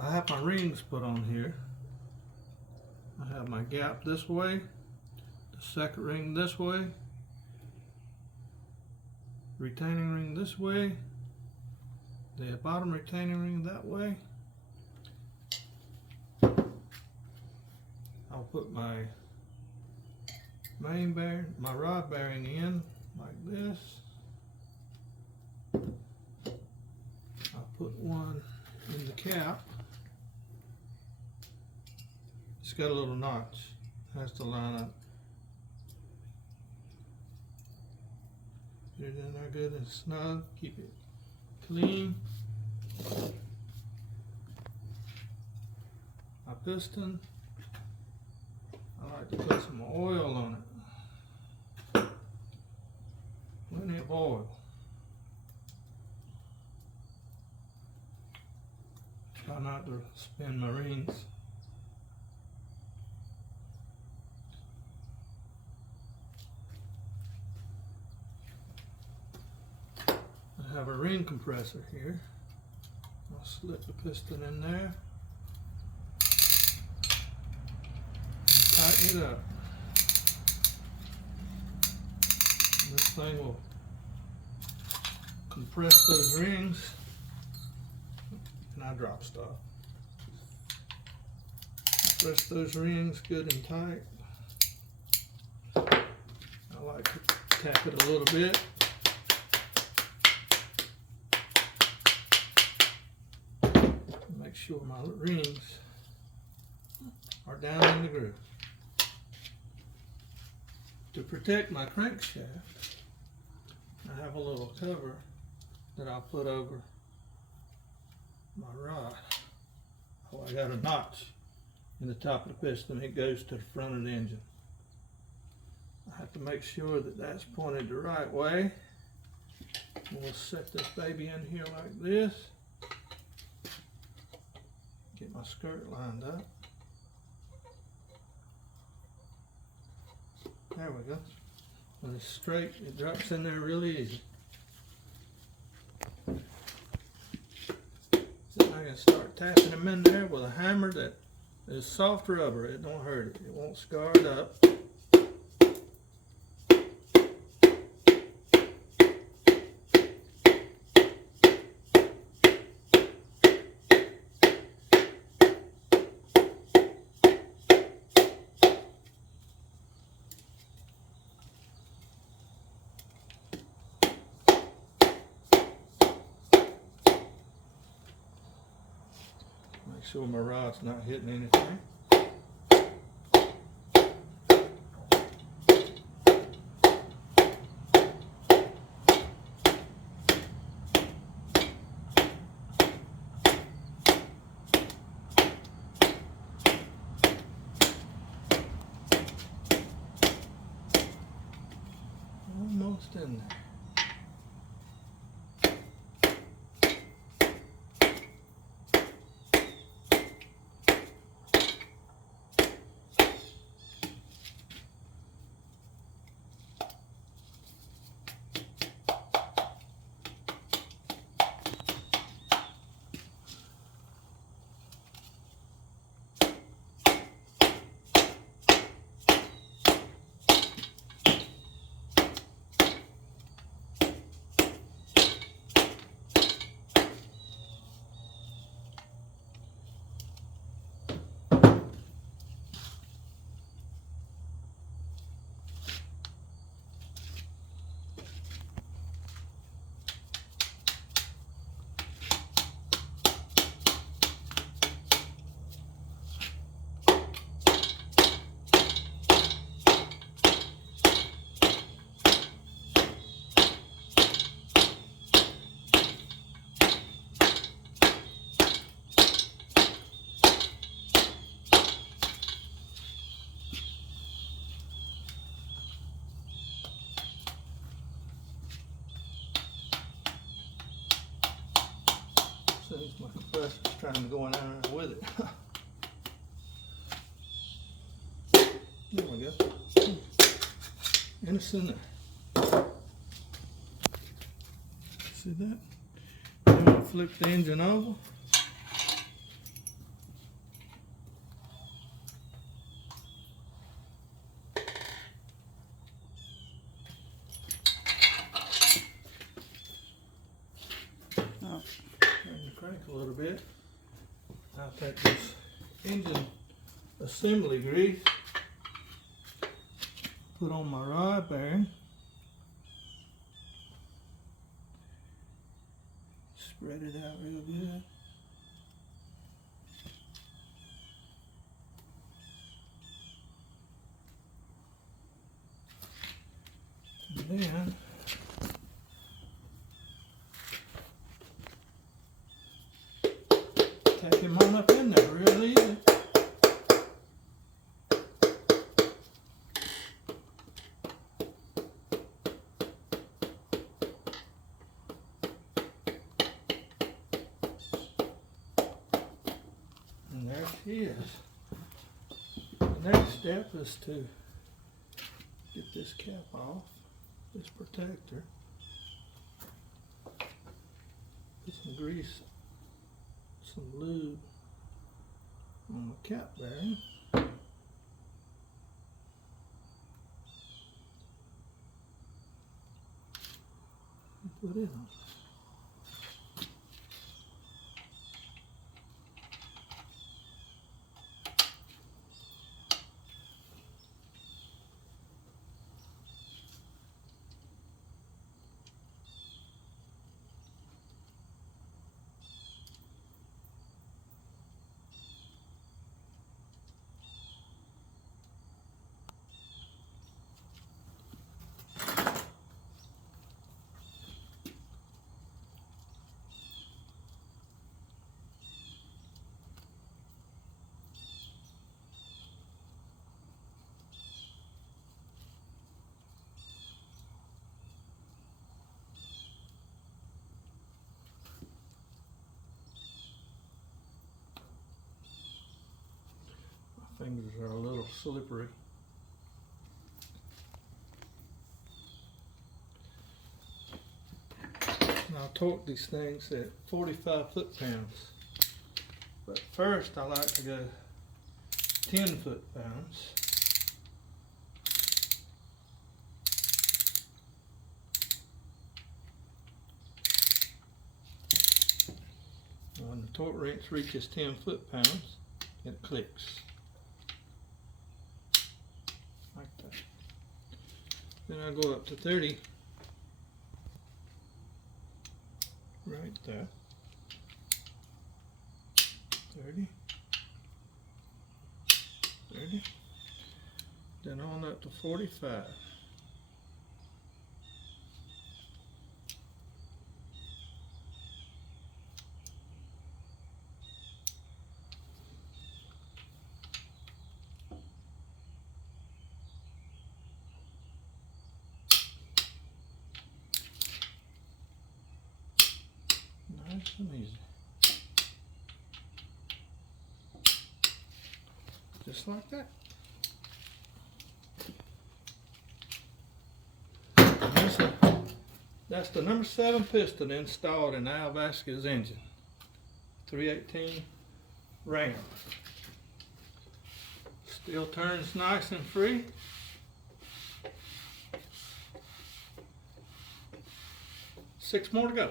I have my rings put on here. I have my gap this way, the second ring this way, retaining ring this way, the bottom retaining ring that way. I'll put my main bearing, my rod bearing in like this. I'll put one in the cap. It's got a little notch, has to line up. Put it in there good and snug, keep it clean. My piston, I like to put some oil on it. Plenty of oil. Try not to spin my rings. I have a ring compressor here. I'll slip the piston in there and tighten it up. This thing will compress those rings, and I drop stuff. Compress those rings good and tight. I like to tap it a little bit. Make sure my rings are down in the groove. To protect my crankshaft, I have a little cover that I'll put over my rod. Oh, I got a notch in the top of the piston. It goes to the front of the engine. I have to make sure that that's pointed the right way. We'll set this baby in here like this. Get my skirt lined up. There we go. When it's straight, it drops in there really easy. So I can start tapping them in there with a hammer that is soft rubber. It don't hurt it. It won't scar it up. Make sure my rod's not hitting anything. Almost in there. Since my compressor's trying to go in there with it. There we go. And it's in there. See that? I'm going to flip the engine over. crank a little bit. I'll take this engine assembly grease, put on my rod bearing, spread it out real good. And then take him on up in there real easy. And there he is. The next step is to get this cap off, this protector. Put some grease, some lube on the cap bearing. And put it on. Fingers are a little slippery. Now I torque these things at 45 foot-pounds. But first I like to go 10 foot-pounds. When the torque wrench reaches 10 foot-pounds, it clicks. Like that. Then I go up to 30, right there, 30, 30, then on up to 45. Nice and easy. Just like that. That's the number 7 piston installed in Al Vasquez's engine. 318 Ram. Still turns nice and free. Six more to go.